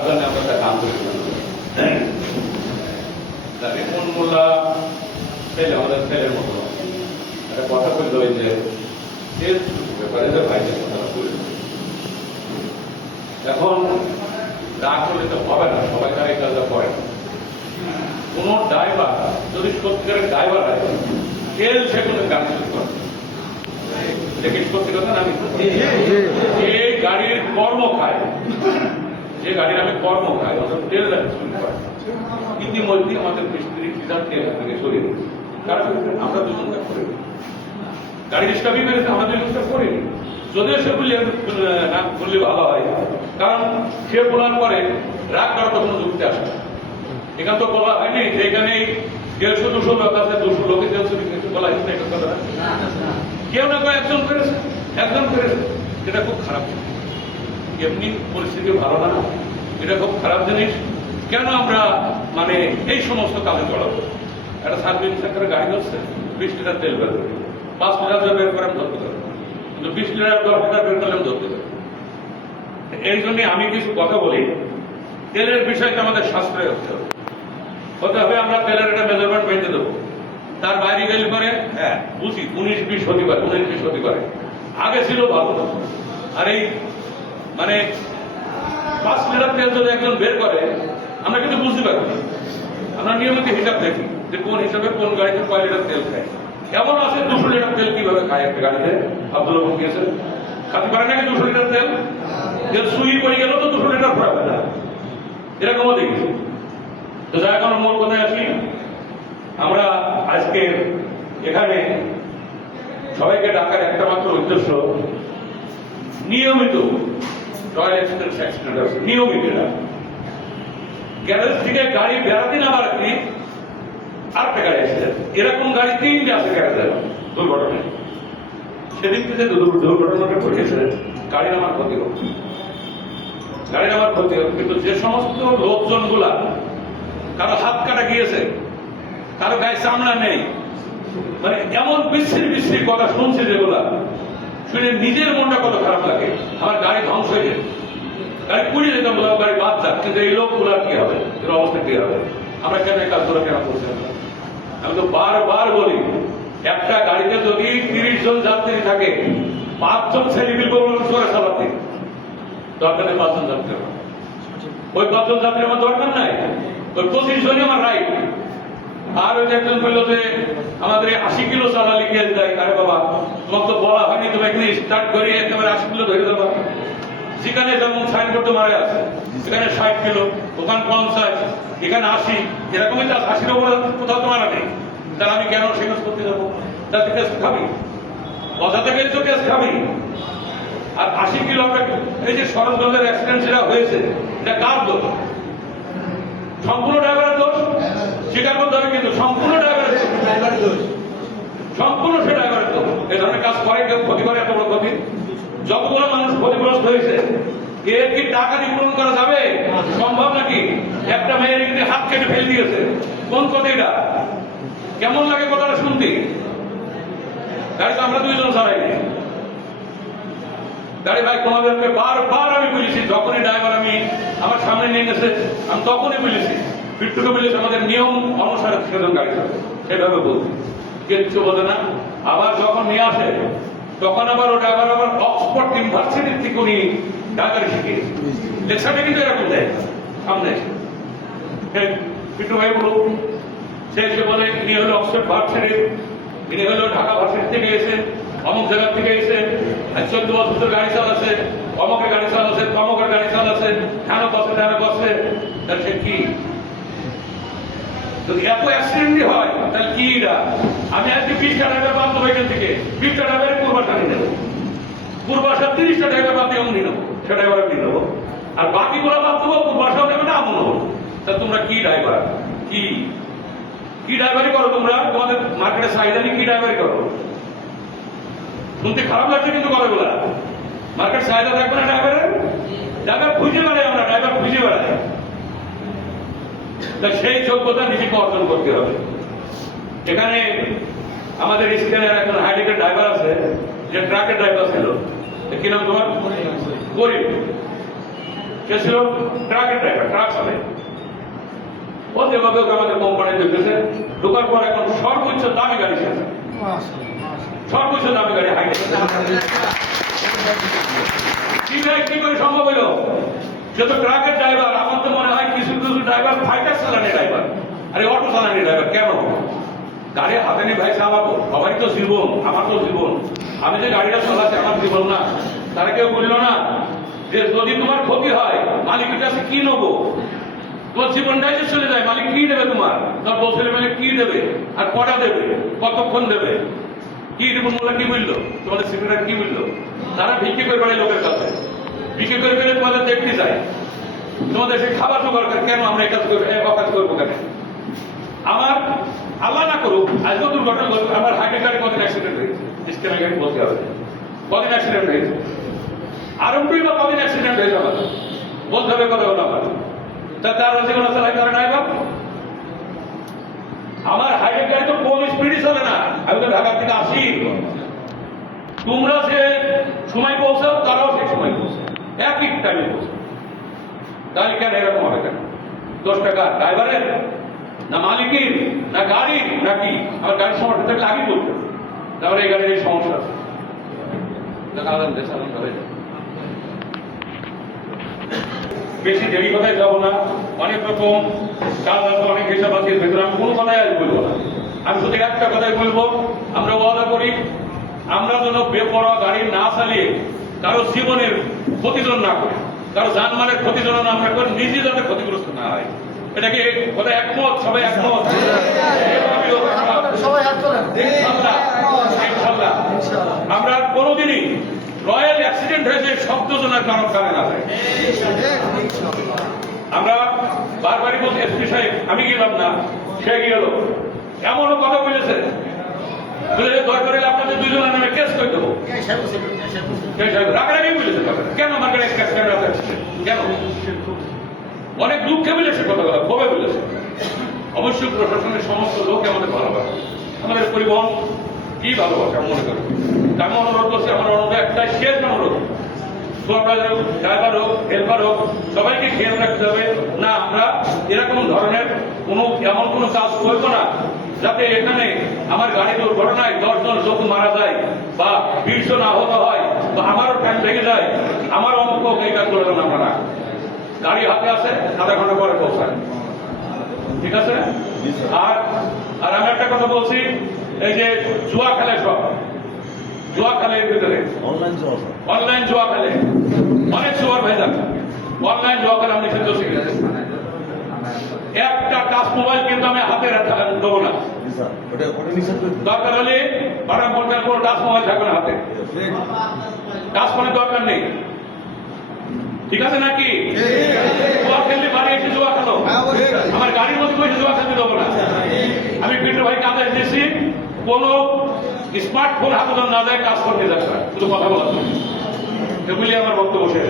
আমরা একটা কাম করেছিলাম রিপন মোল্লা ছেলে, আমাদের ছেলের মতো একটা কথা বললো যে ব্যাপারে যে ভাইদের কথা বলল। এখন রাগ করলে তো হবে না, সবাই তারা এই কাজটা করে না। কোন ড্রাইভার যদি সত্যিকারের ড্রাইভার হয় তেল সেগুলো গাড়ি শুরু করে, সত্যি কথা না, আমি যে গাড়ির কর্ম খায়, যে গাড়ির আমি কর্ম খাই অর্থাৎ তেল শুরু করে, ইতিমধ্যে আমাদের মিস্ত্রি ফিজার তেল থেকে সরিয়ে দিচ্ছে। কারণ আমরা দুজনটা করে গাড়ি রিক্সাবি মেরেছে, আমরা দুজনটা করিনি। যদিও সে বললে ভালো হয়, কারণ সে বলার পরে রাগ করার কোনো যুক্তি আসে না। এখানে তো বলা হয়নি যে এখানে 150-200 লোক আছে, 200 লোকে বলা হয়েছে কেউ না কেউ একজন করেছে, এটা খুব খারাপ। এমনি পরিস্থিতি ভালো না, এটা খুব খারাপ জিনিস। কেন আমরা মানে এই সমস্ত কাজে জড়াবো? একটা সার্ভিস সেক্টরে গাড়ি ধরছে, 20 লিটার তেল বের করে, 5 লিটার বের করে আমি ধরতে পারবো, কিন্তু 20 লিটার 10 লিটার বের করলে আমি ধরতে পারবো। এই জন্য আমি কিছু কথা বলি, তেলের বিষয়টা আমাদের সাশ্রয় হতে হবে। আমরা তেলের একটা মেজারমেন্ট বেঁধে দেবো, তার বাইরে গেলে পরে হ্যাঁ বুঝি 19-20 হতে পারে, 19-20 হতে পারে। আগে ছিল ভালো, আর এই মানে 5 লিটার তেল যদি একজন বের করে আমরা কিন্তু বুঝতে পারি। আমরা নিয়মিত হিসাব দেখি যে কোন হিসাবে কোন গাড়িতে কয় লিটার তেল খায়। এমন আছে 200 লিটার তেল কিভাবে খায় একটা গাড়িতে, আব্দুল গিয়েছে খাতে পারে নাকি 200 লিটার তেল, সুই পড়ে গেল তো 200 লিটার পড়াবে না, এরকমও দেখি। তো যাই এখন মূল কথায় আসি, আমরা আজকে এখানে সবাইকে ডাকার একটা মাত্র উদ্দেশ্য, নিয়মিত অ্যাক্সিডেন্ট আছে, নিয়মিত গ্যারেজ থেকে গাড়ি বেড়াতে না পারি আরেকটা গাড়ি অ্যাক্সিডেন্ট, এরকম গাড়ি 3টে আছে গ্যারেজে দুর্ঘটনায়। সেদিন থেকে দুর্ঘটনাটা ঘটেছে, গাড়ির আমার ক্ষতি হোক, কিন্তু যে সমস্ত লোকজন গুলা কারো হাত কাটা গিয়েছে, কারো গায়ে চামড়া নেই, মানে এমন বিশ্রী কথা শুনছে যেগুলা শুনে নিজের মনটা কত খারাপ লাগে। আমার গাড়ি ধ্বংস হয়ে যেত, গাড়ি পুড়িয়ে যেতাম, বললাম গাড়ি বাদ যাক, কিন্তু এই লোকগুলার কি হবে, এর অবস্থা কি হবে? আমরা কেন এই কাজগুলো কেন করছি? আমি তো বারবার বলি, একটা গাড়িতে যদি 30 জন যাত্রী থাকে, 5 জন ছেলে করে চালাতে দরকার নেই, 5 জন যাত্রী, ওই 5 জন যাত্রী আমার দরকার নাই, ওই 25 জনই আমার রাইট। আর ওই একজন বললো যে আমাদের 80 কিলো চালালে কে যায়। আরে বাবা, তোমাকে তো বলা হয়নি তুমি এখানে স্টার্ট করে একেবারে 80 কিলো ধরে দেবা। যেখানে যেমন সাইনবোর্ড মারা আছে, এখানে 60 কিলো, ওখানে 50, এখানে 80, এরকমই 80-এর উপরে কোথাও তো মারা নেই। তাহলে আমি কেন সে কাজ করতে যাবো? তাতে কেস খাবি, কথা থেকে তো কেস খাবি। আর 80 কিলো এই যে সরঞ্জামের অ্যাক্সিডেন্ট যেটা হয়েছে, এটা কার দোষ? সম্পূর্ণ ড্রাইভারের দোষ স্বীকার করতে হবে, কিন্তু সম্পূর্ণ ড্রাইভারের দোষ, সম্পূর্ণ সে ড্রাইভারের দোষ। এই ধরনের কাজ করে কেউ ক্ষতি করে, এত বড় ক্ষতি। যতগুলো মানুষ ক্ষতিগ্রস্ত হয়েছে, এর কি টাকা পূরণ করা যাবে? সম্ভব নাকি? একটা মেয়ের কিন্তু হাত কেটে ফেলে দিয়েছে, কোন ক্ষতিটা? কেমন লাগে কথাটা শুনতে? গাড়ি তো আমরা 2 জন চালাই, গাড়ি ভাই তোমাদেরকে বারবার আমি বলেছি, যখনই ড্রাইভার আমি আমার সামনে নিয়ে গেছে আমি তখনই বলেছি, বিট্টুকে বলেছি আমাদের নিয়ম অনুসারে সেজন গাড়ি চালাবে, সেভাবে বলছি, কিচ্ছু বোঝে না। আবার যখন নিয়ে আসে তখন আবার ও ড্রাইভার আবার অক্সফোর্ড ইউনিভার্সিটির থেকে উনি ড্রাইভার শিখিয়েছে, লেকচারটা কিন্তু এরকম দেয় সামনে। বিট্টু ভাই বলুন, সে এসে বলে ইনি হলো অক্সফোর্ড ভার্সিটি, ইনি হলো ঢাকা ভার্সিটি থেকে এসে, অমুক জায়গা থেকে এসে 14 বছর গাড়ি চালাচ্ছে, অমুকের গাড়ি চালাচ্ছে, তমকের গাড়ি চালাচ্ছে, ধ্যান বসে। তাহলে সে কি? যদি এত অ্যাক্সিডেন্টই হয় তাহলে কি? আমি আজকে 20টা ড্রাইভার বাদ দেবো এখান থেকে, 20টা ড্রাইভারের পূর্বাশা নিয়ে নেবো, পূর্বাশা 30টা ড্রাইভার বাদ দিয়ে নিয়ে নেবো, সে ড্রাইভার নিয়ে নেবো, আর বাকিগুলো বাদ দেবো, পূর্বাশাও নেবে না, আমও নেবো। তা তোমরা কি ড্রাইভার? কি ড্রাইভারি করো তোমরা? তোমাদের মার্কেটের চাহিদা নিয়ে কি ড্রাইভারি করো? শুনতে খারাপ লাগছে কিন্তু কথাগুলা। মার্কেট চাহিদা থাকবে না ড্রাইভারের? ড্রাইভার খুঁজে বেড়াই, আমরা ড্রাইভার খুঁজে বেড়াই। সেই যোগ্যতা নিজেকে অর্জন করতে হবে। এখানে আমাদের স্ক্যানের এখন হাইডেকের ড্রাইভার আছে, যে ট্রাকের ড্রাইভার ছিল, কি নাম তোমার? গরিব। সে ছিল ট্রাকের ড্রাইভার, ট্রাক চালে। ও যেভাবে আমাদের কোম্পানি ঢুকেছে, ঢোকার পর এখন সর্বোচ্চ দামি গাড়ি শেখে, সর্বোচ্চ দামি গাড়ি হাইটে। কি করে সম্ভব হইল? সে তো ট্রাকের ড্রাইভার। আমার তো মনে হয় কিছু কিছু ড্রাইভার ফাইটার চালানি ড্রাইভার, আরে অটো চালানি ড্রাইভার। কেন গাড়ি হাতে নিয়ে ভাই চালাবো? সবাই তো জীবন, আমার তো জীবন। আমি যে গাড়িটা চালাচ্ছি আমার জীবন না। তারা কেউ বললো না যে যদি তোমার ক্ষতি হয় মালিকের কাছে কি নেবো? তোমার জীবনটাই যে চলে যায়, মালিক কি দেবে? তোমার বউ ছেলে মেয়ে কি দেবে? আর কটা দেবে? কতক্ষণ দেবে? কি রিপোর্ট মোল্লা কি বললো? তোমাদের সেক্রেটারি কি বললো? তারা ভিক্ষে করে বেড়ায় লোকের কাছে, ভিক্ষে করে বেড়ে তোমাদের দেখতে যায়, তোমাদের সে খাবার জোগাড় করে। কেন আমরা এটা অকাজ করবো কেন? আমার আল্লাহ না করুক আজও দুর্ঘটনা ঘটবে। আমার হাইটে গাড়ি কদিন অ্যাক্সিডেন্ট হয়েছে, স্টেনের গাড়ি বলতে হবে কদিন অ্যাক্সিডেন্ট হয়েছে, আরম্ভই বা কদিন অ্যাক্সিডেন্ট হয়েছে আমাদের বলতে হবে কথা বলা আমার। তা তার জীবন চালাই করে নাই বাপ। আমার হাইটের গাড়ি তো কম স্পিডে চলে না। আমি তো ঢাকা থেকে আসি, তোমরা যে সময় পৌঁছাও তারাও সেই সময় পৌঁছাও, একই টাইমে পৌঁছাও। তাহলে কেন এরকম হবে? কেন 10 টাকা ড্রাইভারের না মালিকের না গাড়ির নাকি? আমার গাড়ির সমস্যা থাকলে আগেই বলতে, তারপরে এই গাড়ির এই সমস্যা আছে। বেশি দেরি কথায় যাবো না। অনেক রকম কাজ আছে, অনেক হিসাব আছে ভেতরে। আমি কোনো কথাই আজ বলবো না। আমি শুধু একটা কথাই বলবো, আমরা ওয়াদা করি আমরা যেন বেপরোয়া গাড়ি না চালিয়ে কারো জীবনের ক্ষতিজন না করে, কারো জানমালের ক্ষতিজন আমরা করে, নিজে যাতে ক্ষতিগ্রস্ত না হয়। এটাকে কথা একমত? সবাই একমত? আমরা কোনোদিনই রয়্যাল অ্যাক্সিডেন্ট হয়েছে শব্দজনার কারণ কারণে না যায়। আমরা বারবারই বলছি, এসপি সাহেব আমি গেলাম না, সে গেল, এমনও কথা বলেছে দরকার হলে আপনাদের দুজনের নামে কেস করে দেবো। রাগারাগি বলেছে কেন আমার গাড়ি কেন? অনেক দুঃখে বলেছে কথাগুলো, ক্ষোভে বলেছে। অবশ্যই প্রশাসনের সমস্ত লোক আমাদের ভালোবাসে, আমাদের পরিবহন কি ভালোবাসে আমি মনে করি। আমি অনুরোধ করছি, আমার অনুরোধ একটাই, শেষ অনুরোধ, ড্রাইভার হোক হেল্পার হোক সবাইকে খেয়াল রাখতে হবে না আমরা এরকম ধরনের এমন কোনো কাজ করবো না যাতে এখানে আমার গাড়ি দুর্ঘটনায় 10 জন লোক মারা যায় বা 20 জন আহত হয় বা আমারও ট্যাঙ্ক ভেঙে যায়। আমার অঙ্ক এই কাজ করবেন আমরা না। গাড়ি হাতে আছে, আধা ঘন্টা পরে পৌঁছায়, ঠিক আছে? আর আর আমি একটা কথা বলছি, এই যে জুয়া খেলে, সব জুয়া খেলের ভিতরে অনলাইন জুয়া খেলে, অনেক জুয়ার ভেজা অনলাইন জুয়া খেলে আমি নিষিদ্ধ শিখেছি। একটা টাচ মোবাইল কিন্তু আমি হাতে দেবো না। দরকার হলে বারাম পর্যায়ে কোনো টাচ মোবাইল থাকবে না হাতে, টাচ ফোনের দরকার নেই, ঠিক আছে নাকি? জুয়া খেললে বাড়ি এসে জুয়া খেলো, আমার গাড়ির মধ্যে বসে জুয়া খেলতে দেবো না। আমি পিন্টু ভাইকে আদেশ দিয়েছি কোন স্মার্টফোন হাতে যেন না যায়, কাজ করতে যাচ্ছে না, শুধু কথা বলার জন্য। এগুলি আমার বক্তব্য শেষ।